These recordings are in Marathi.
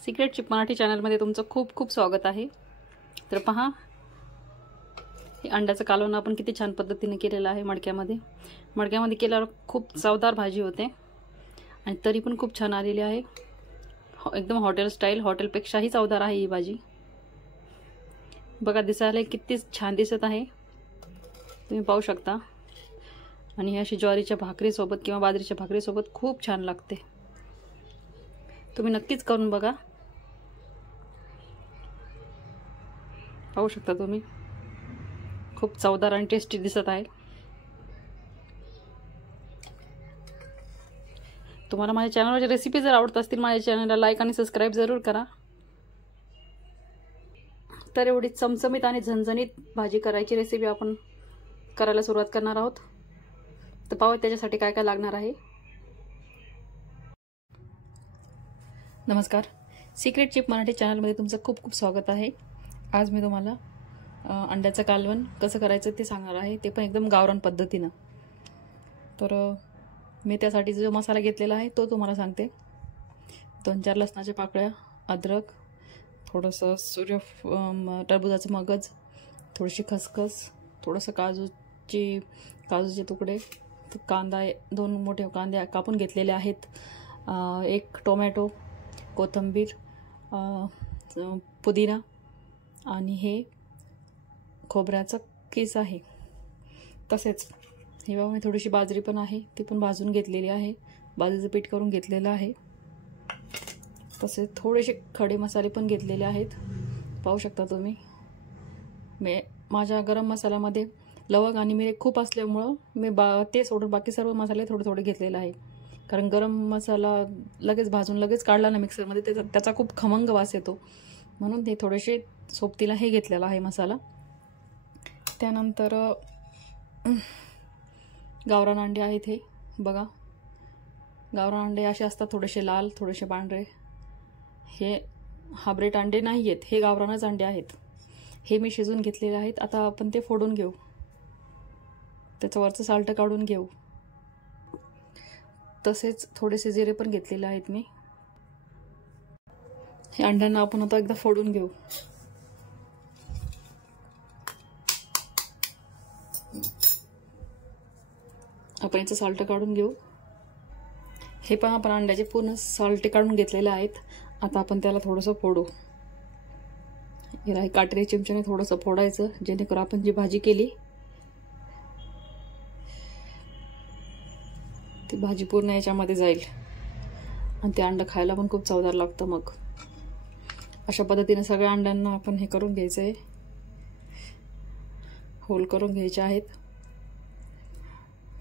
सिक्रेट चिप मराठी चॅनलमध्ये तुमचं खूप खूप स्वागत आहे। तर पहा, हे अंड्याचं कालवण आपण किती छान पद्धतीने केलेलं आहे। मडक्यामध्ये केल्यावर खूप चवदार भाजी होते आणि तरी पण खूप छान आलेली आहे। एकदम हॉटेल स्टाईल, हॉटेलपेक्षाही चवदार आहे ही भाजी। बघा, दिसायला किती छान दिसत आहे, तुम्ही पाहू शकता। आणि अशी ज्वारीच्या भाकरीसोबत किंवा बाजरीच्या भाकरीसोबत खूप छान लागते। तुम्ही नक्कीच करून बघा। पाहू शकता तुम्ही, खूप चवदार आणि टेस्टी दिसत आहे। तुम्हाला माझ्या चॅनलवरची रेसिपी जर आवडत असतील, माझ्या चॅनलला लाईक आणि सबस्क्राईब जरूर करा। तर एवढी चमचमीत आणि झणझणीत भाजी करायची रेसिपी आपण करायला सुरुवात करणार आहोत। तर पाहू त्याच्यासाठी काय काय लागणार आहे। नमस्कार, सिक्रेट चिप मराठी चॅनलमध्ये तुमचं खूप खूप स्वागत आहे। आज मी तुम्हाला अंड्याचं कालवण कसं करायचं ते सांगणार आहे, ते पण एकदम गावरान पद्धतीनं। तर मी त्यासाठी जो मसाला घेतलेला आहे तो तुम्हाला सांगते। 2-4 लसणाच्या पाकळ्या, अद्रक, थोडंसं टरबुजाचं मगज, थोडीशी खसखस, थोडंसं काजूचे तुकडे, कांदा, 2 मोठे कांदे कापून घेतलेले आहेत, 1 टोमॅटो, कोथिंबीर, पुदिना आणि हे खोबऱ्याचं किस आहे। तसेच हे बघा, मी थोडीशी बाजरी पण आहे, ती पण भाजून घेतलेली आहे, बाजरीचं पीठ करून घेतलेलं आहे। तसेच थोडेसे खडे मसाले पण घेतलेले आहेत, पाहू शकता तुम्ही। माझ्या गरम मसाल्यामध्ये लवंग आणि मिरे खूप असल्यामुळं मी ते सोडून बाकी सर्व मसाले थोडे थोडे घेतलेले आहे। कारण गरम मसाला लगेच भाजून लगेच काढला ना मिक्सरमध्ये, त्याचा खूप खमंग वास येतो, म्हणून ते थोडेसे सोबतीला हे घेतलेला आहे मसाला। त्यानंतर गावरान अंडे आहेत, हे बघा। गावरान अंडे असे असतात, थोडेसे लाल, थोडेसे पांढरे। हे हायब्रिड अंडे नाही आहेत, हे गावरानच अंडे आहेत। हे मी शिजवून घेतलेले आहेत। आता आपण ते फोडून घेऊ, त्याचं वरचं साल्ट काढून घेऊ। तसेच थोडेसे जिरे पण घेतलेले आहेत मी। हे अंड्यांना आपण आता एकदा फोडून घेऊ। आपण याचं साल्ट काढून घेऊ। हे पण आपण अंड्याचे पूर्ण साल्ट काढून घेतलेले आहेत। आता आपण त्याला थोडंसं फोडू। याला काटेरी चिमच्याने थोडंसं फोडायचं, जेणेकरून आपण जी भाजी केली ती भाजी पूर्ण याच्यामध्ये जाईल आणि ते अंडं खायला पण खूप चवदार लागतं। मग अशा पद्धतीने सगळ्या अंड्यांना आपण हे करून घ्यायचं आहे, होल करून घ्यायचे आहेत।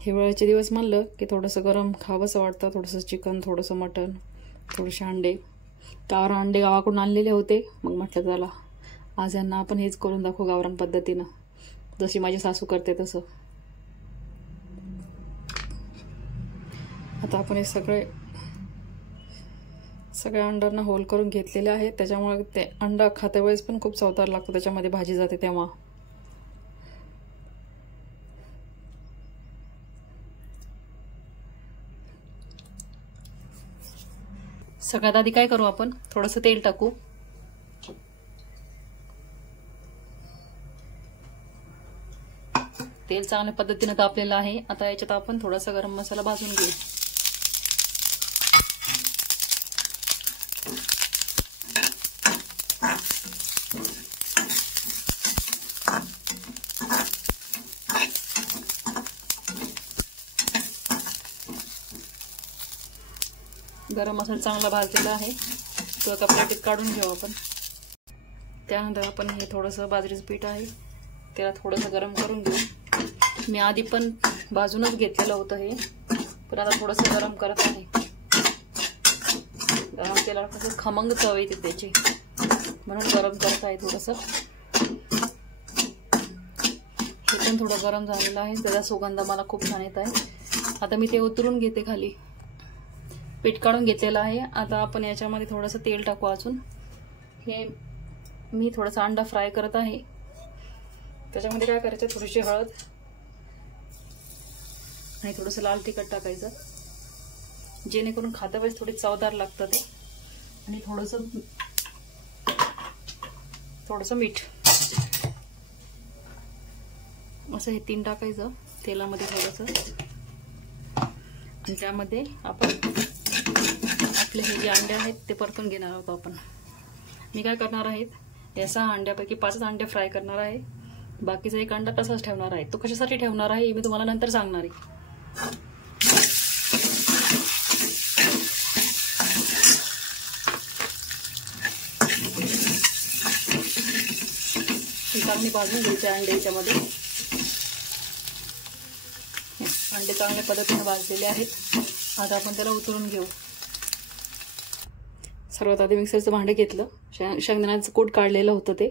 हिवाळ्याचे दिवस म्हणलं की थोडंसं गरम खावंसं वाटतं, थोडंसं चिकन, थोडंसं मटण, थोडेसे अंडे। गावरान अंडे गावाकडून आणलेले होते, मग म्हटलं चला आज यांना आपण हेच करून दाखवू गावरान पद्धतीनं, जशी माझी सासू करते तसं। आता आपण हे सगळ्या अंड्यांना होल करून घेतलेले आहेत, त्याच्यामुळे ते अंडा खात्या वेळेस पण खूप चवदार लागतं, त्याच्यामध्ये भाजी जाते तेव्हा। सगळ्यात आधी काय करू, आपण थोडंसं तेल टाकू। तेल चांगल्या पद्धतीने तापलेलं आहे। आता याच्यात आपण थोडासा गरम मसाला भाजून घेऊ। गरम मसाला चांगला भाजलेला आहे, तो एका प्लेटीत काढून घेऊ आपण। त्यानंतर आपण हे थोडंसं बाजरीचं पीठ आहे, त्याला थोडंसं गरम करून घेऊ। मी आधी पण भाजूनच घेतलेलं होतं हे, पण आता थोडंसं गरम करत आहे। गरम केल्यावर कसं खमंग चव येते त्याची, म्हणून गरम करत आहे थोडंसं। हे पण थोडं गरम झालेलं आहे, त्याचा सुगंध मला खूप छान येत आहे। आता मी ते उतरून घेते खाली, पीठ काढून घेतलेलं आहे। आता आपण याच्यामध्ये थोडंसं तेल टाकू अजून। हे मी थोडासा अंडा फ्राय करत आहे, त्याच्यामध्ये काय करायचं, थोडीशी हळद आणि थोडंसं लाल तिखट टाकायचं, जेणेकरून खाता वेळेस थोडी चवदार लागतं ते। आणि थोडंसं मीठ असं हे 3 टाकायचं तेलामध्ये थोडंसं. आणि त्यामध्ये आपण आपले हे जे अंडे आहेत ते परतून घेणार आहोत आपण. मी काय करणार आहे, या 6 अंड्यापैकी 5 अंडे फ्राय करणार आहे. बाकीचा 1 अंडा तसाच ठेवणार आहे. तो कशासाठी ठेवणार आहे हे मी तुम्हाला नंतर सांगणार आहे. चांगली भाजून घ्यायचे अंडे. याच्यामध्ये अंडे चांगल्या पद्धतीने भाजलेले आहेत. आता आपण त्याला उतरून घेऊ. सर्वात आधी मिक्सरचं भांडे घेतलं. शेंगदाण्याचं कूट काढलेलं होतं ते,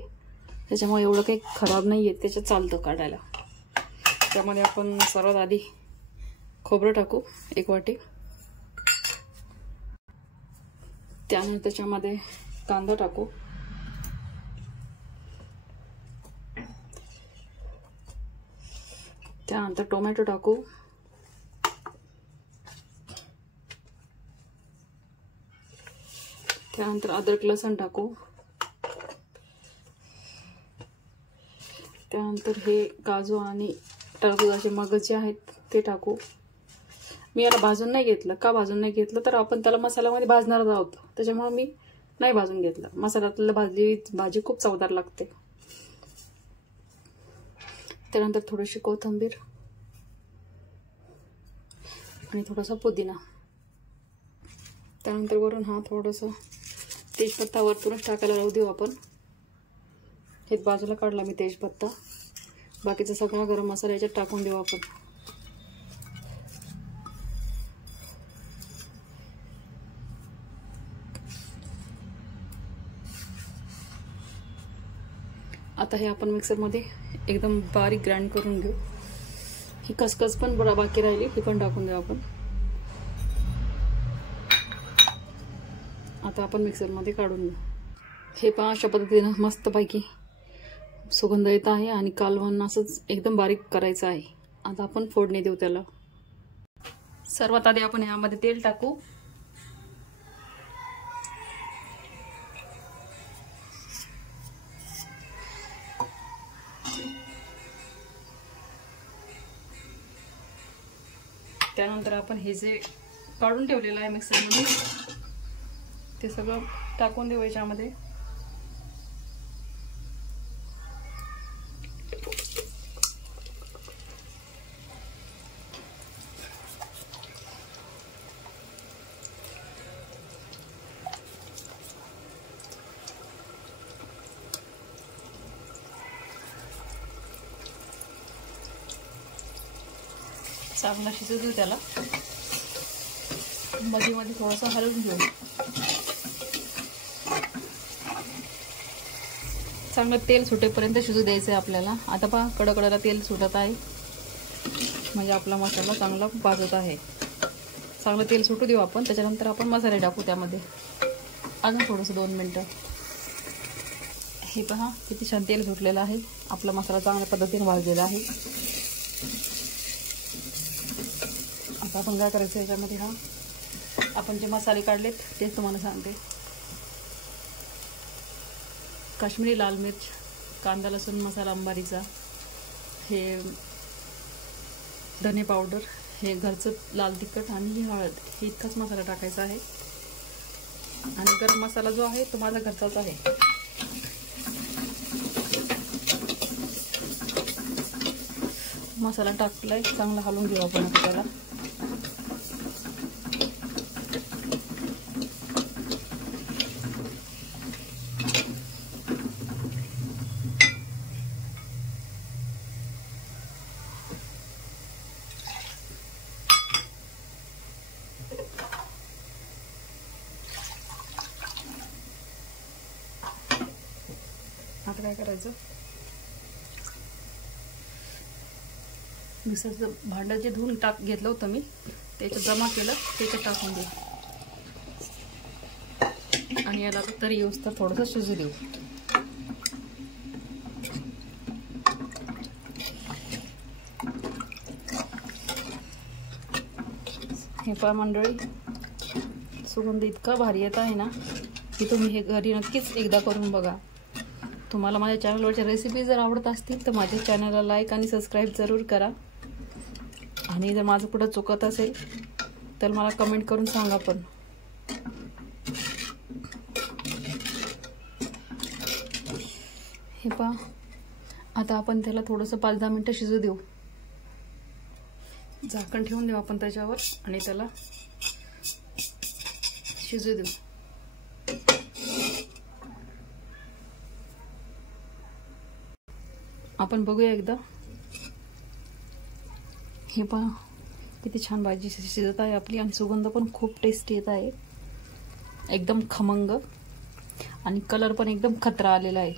त्याच्यामुळे एवढं काही खराब नाही आहे, त्याच्यात चालतं काढायला. त्यामध्ये आपण सर्वात आधी खोबरं टाकू 1 वाटी. त्यानंतर त्याच्यामध्ये कांदा टाकू. त्यानंतर टोमॅटो टाकू. त्यानंतर अद्रक लसूण टाकू. त्यानंतर हे काजू आणि टरबूजाचे मगज जे आहेत ते टाकू. मी याला भाजून नाही घेतलं. का भाजून नाही घेतलं तर आपण त्याला मसाल्यामध्ये भाजणारच आहोत, त्याच्यामुळे मी नाही भाजून घेतलं. मसाल्यातलं भाजलेली भाजी खूप चवदार लागते. त्यानंतर थोडीशी कोथिंबीर आणि थोडासा पुदिना. त्यानंतर वरून थोडंसं तेजपत्ता वरतूनच टाकायला राहू देऊ आपण. हे बाजूला काढला मी तेजपत्ता. बाकीचा सगळा गरम मसाला याच्यात टाकून देऊ आपण. आता हे आपण मिक्सरमध्ये एकदम बारीक ग्राइंड करून घेऊ. ही खसखस पण बाकी राहिली, ही पण टाकून देऊ आपण. आता आपण मिक्सरमध्ये काढून घेऊ. हे पहा अशा पद्धतीनं मस्तपैकी सुगंध येत आहे आणि कालवण असंच एकदम बारीक करायचं आहे. आता आपण फोडणी देऊ त्याला. सर्वात आधी आपण यामध्ये तेल टाकू. त्यानंतर आपण हे जे काढून ठेवलेलं आहे मिक्सरमध्ये ते सगळं टाकून देऊ याच्यामध्ये. चांगला शिजू देऊ त्याला. मध्ये मध्ये थोडंसं हलवून घेऊ. चांगलं तेल सुटेपर्यंत शिजू द्यायचं आहे आपल्याला. आता पहा कडकडाला तेल सुटत आहे, म्हणजे आपला मसाला चांगला भाजत आहे. चांगलं तेल सुटू देऊ आपण. त्याच्यानंतर आपण मसाले टाकू त्यामध्ये. अजून थोडंसं 2 मिनटं. हे पहा किती छान तेल सुटलेलं आहे. आपला मसाला चांगल्या पद्धतीने भाजलेला आहे. आता आपण काय करायचं याच्यामध्ये आपण जे मसाले काढलेत तेच तुम्हाला सांगते. काश्मीरी लाल मिर्च, कांदा लसूण मसाला अंबारीचा, हे धने पावडर, हे घरचं लाल तिखट आणि ही हळद, हे इतकाच मसाला टाकायचा आहे. आणि गरम मसाला जो आहे तो माझा घरचाच आहे. मसाला टाकलाय, चांगला हलवून घेऊ आपण आता त्याला. आता काय करायचं, मिक्सरचं भांडं जे धुवून घेतलं होतं मी, त्याच्यात जमा केलं, त्याच्यात टाकून देऊ आणि याला तरी येऊस तर थोडंसं शिजू देऊ. हे पहा मंडळी, सुगंध इतका भारी येत आहे ना, की तुम्ही हे घरी नक्कीच एकदा करून बघा. तुम्हाला माझ्या चॅनलवरच्या रेसिपी जर आवडत असतील तर माझ्या चॅनलला लाईक आणि सबस्क्राईब जरूर करा. आणि जर माझं कुठं चुकत असेल तर मला कमेंट करून सांगा. पण हे पहा, आता आपण त्याला थोडंसं 5-10 मिनटं शिजू देऊ. झाकण ठेवून देऊ आपण त्याच्यावर आणि त्याला शिजू देऊ. आपण बघूया एकदा. हे पहा किती छान भाजी शिजत आहे आपली आणि सुगंध पण खूप टेस्टी येत आहे. एकदम खमंग आणि कलर पण एकदम खतरा आलेला आहे.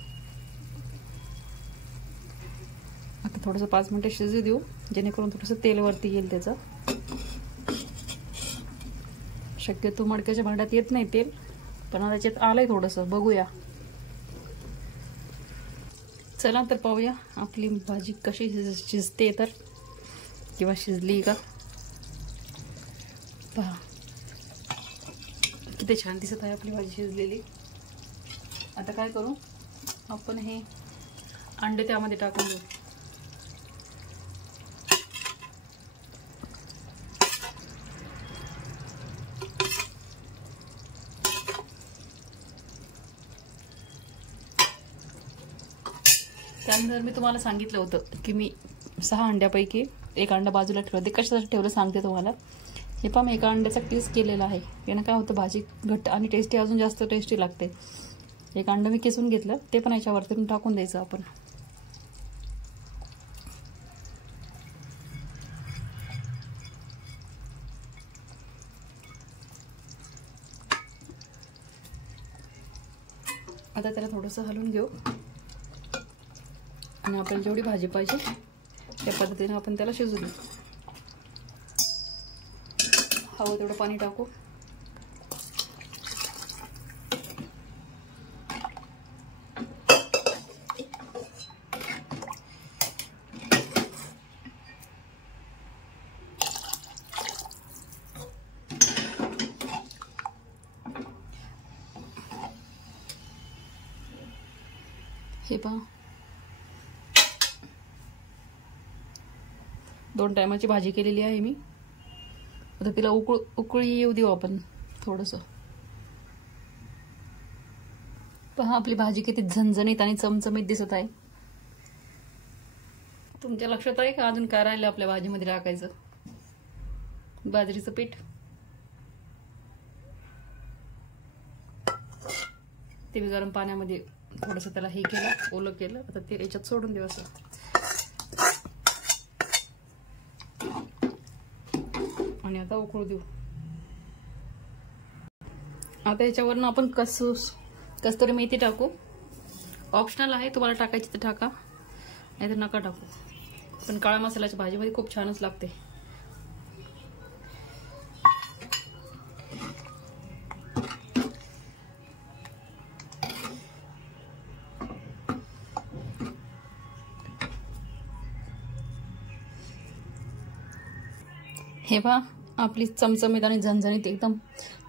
आता थोडंसं 5 मिनिटं शिजू देऊ जेणेकरून थोडंसं तेल वरती येईल त्याचं. शक्यतो मडक्याच्या भांड्यात येत नाही तेल, पण त्याच्यात आलंय थोडंसं. बघूया. चला तर पाहूया आपली भाजी कशी शिजते तर, किंवा शिजली का. पहा किती छान दिसत आहे आपली भाजी शिजलेली. आता काय करू, आपण हे अंडे त्यामध्ये टाकून देऊ. त्यानंतर मी तुम्हाला सांगितलं होतं की मी 6 अंड्यापैकी 1 अंडा बाजूला ठेवलं. ते कशासाठी ठेवलं सांगते तुम्हाला. हे पहा, मी 1 अंड्याचा पीस केलेला आहे. यानं काय होतं, भाजी घट्ट आणि टेस्टी, अजून जास्त टेस्टी लागते. 1 अंडं मी किसून घेतलं, ते पण याच्यावरती टाकून द्यायचं आपण. आता त्याला थोडंसं हलवून घेऊ आणि आपल्याला जेवढी भाजी पाहिजे त्या पद्धतीने आपण त्याला शिजू देऊ. हवं तेवढं पाणी टाकू. हे पहा, 2 टायमाची भाजी केलेली आहे मी. आता तिला उकळी येऊ देऊ आपण थोडंसं. पहा आपली भाजी किती झणझणीत आणि चमचमीत दिसत आहे. तुमच्या लक्षात आहे का अजून काय राहिलं आपल्या भाजीमध्ये टाकायचं? बाजरीचं पीठ. ते गरम पाण्यामध्ये थोडंसं त्याला हे केलं, ओलं केलं. आता ते याच्यात सोडून देऊ असं. आणि आता उकळू देऊ. आता याच्यावरनं आपण कस्तुरी मेथी टाकू. ऑप्शनल आहे, तुम्हाला टाकायची तर टाका, नाहीतर नका टाकू. पण काळा मसाल्याच्या भाजीमध्ये खूप छानच लागते. हे पहा, आपली चमचमीत आणि झणझणीत एकदम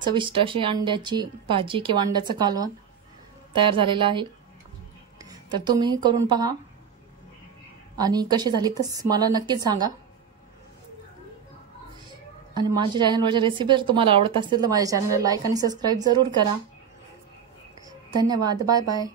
चविष्ट अशी अंड्याची भाजी किंवा अंड्याचं कालवण तयार झालेलं आहे. तर तुम्ही करून पहा आणि कशी झाली तर मला नक्कीच सांगा. आणि माझ्या चॅनलवरच्या रेसिपी जर तुम्हाला आवडत असतील तर माझ्या चॅनलला लाईक आणि सबस्क्राईब जरूर करा. धन्यवाद. Bye bye.